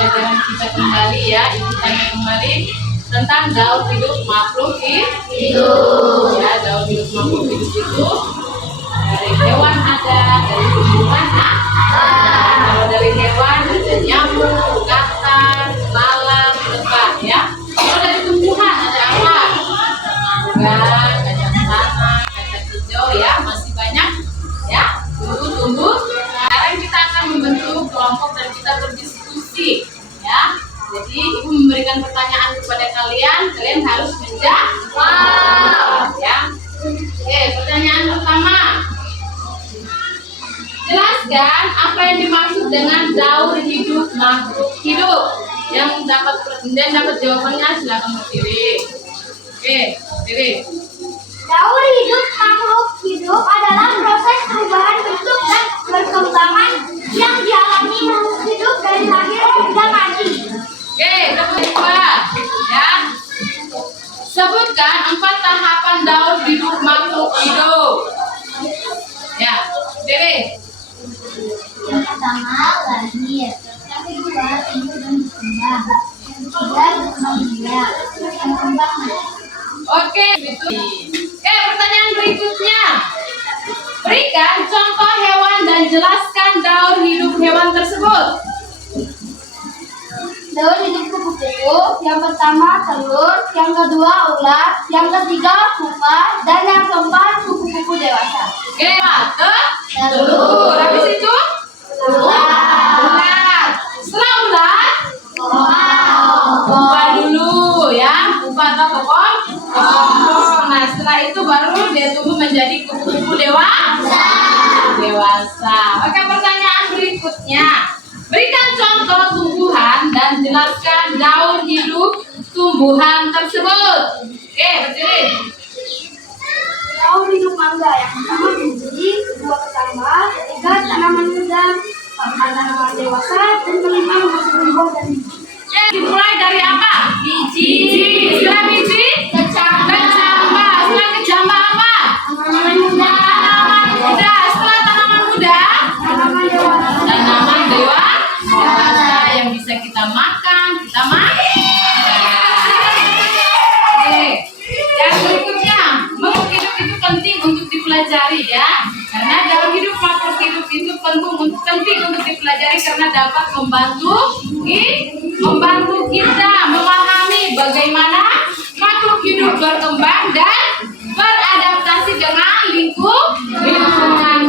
pelajaran kita kembali ya. Ibu tanya kembali tentang daur hidup makhluk hidup. Ya, daur hidup makhluk hidup itu dari hewan ada, dari tumbuhan ada. Kalau dari hewan ada nyamuk, katak, lalat, lebah ya. Kalau dari tumbuhan ada apa? Mangga, kacang tanah, kacang hijau ya, masih banyak ya tumbuh-tumbuh. Sekarang kita akan membentuk kelompok dan kita berdiskusi ya. Jadi ibu memberikan pertanyaan kepada kalian, kalian harus menjawab ya. Oke, pertanyaan pertama. Jelaskan apa yang dimaksud dengan daur hidup makhluk hidup. Yang dapat jawabannya silakan berdiri. Oke, berdiri. Daur hidup makhluk hidup adalah proses perubahan bentuk dan perkembangan yang dialami makhluk hidup dari lahir hingga mati. Oke, kedua ya. Sebutkan 4 tahapan daur hidup makhluk hidup. Ya, berdiri. Yang pertama lahir, yang kedua tumbuh dan berkembang, yang ketiga berkembang biak, yang keempat mati. Oke, itu. Pertanyaan berikutnya. Berikan contoh hewan dan jelaskan daur hidup hewan tersebut. Daur hidup kupu-kupu, yang pertama telur, yang kedua ular, yang ketiga pupa, dan yang keempat kupu-kupu dewasa. Oke, telur. Habis itu? Ular. Setelah ular? Pupa dulu ya. Pupa atau kokong? Kokong. Nah, setelah itu baru dia tumbuh menjadi kupu-kupu dewasa. Oke, pertanyaan berikutnya. Berikan contoh tumbuhan dan jelaskan daur hidup tumbuhan tersebut. Oke, berdiri. Daur hidup mangga, yang pertama biji, kedua ketambah, ketiga tanaman muda, keempat tanaman dewasa, dan kelima menghasilkan buah dan biji. Oke, dimulai dari apa? Biji. Setelah biji? Kecambah. Setelah kecambah apa? Tanaman muda, Tanaman muda. Setelah tanaman muda? tanaman dewasa. Tanaman dewasa yang bisa kita makan. Oke, yang berikutnya, makhluk hidup itu penting untuk dipelajari ya. Karena daur hidup makhluk hidup itu penting untuk dipelajari karena dapat membantu kita memahami bagaimana makhluk hidup berkembang dan beradaptasi dengan lingkungan.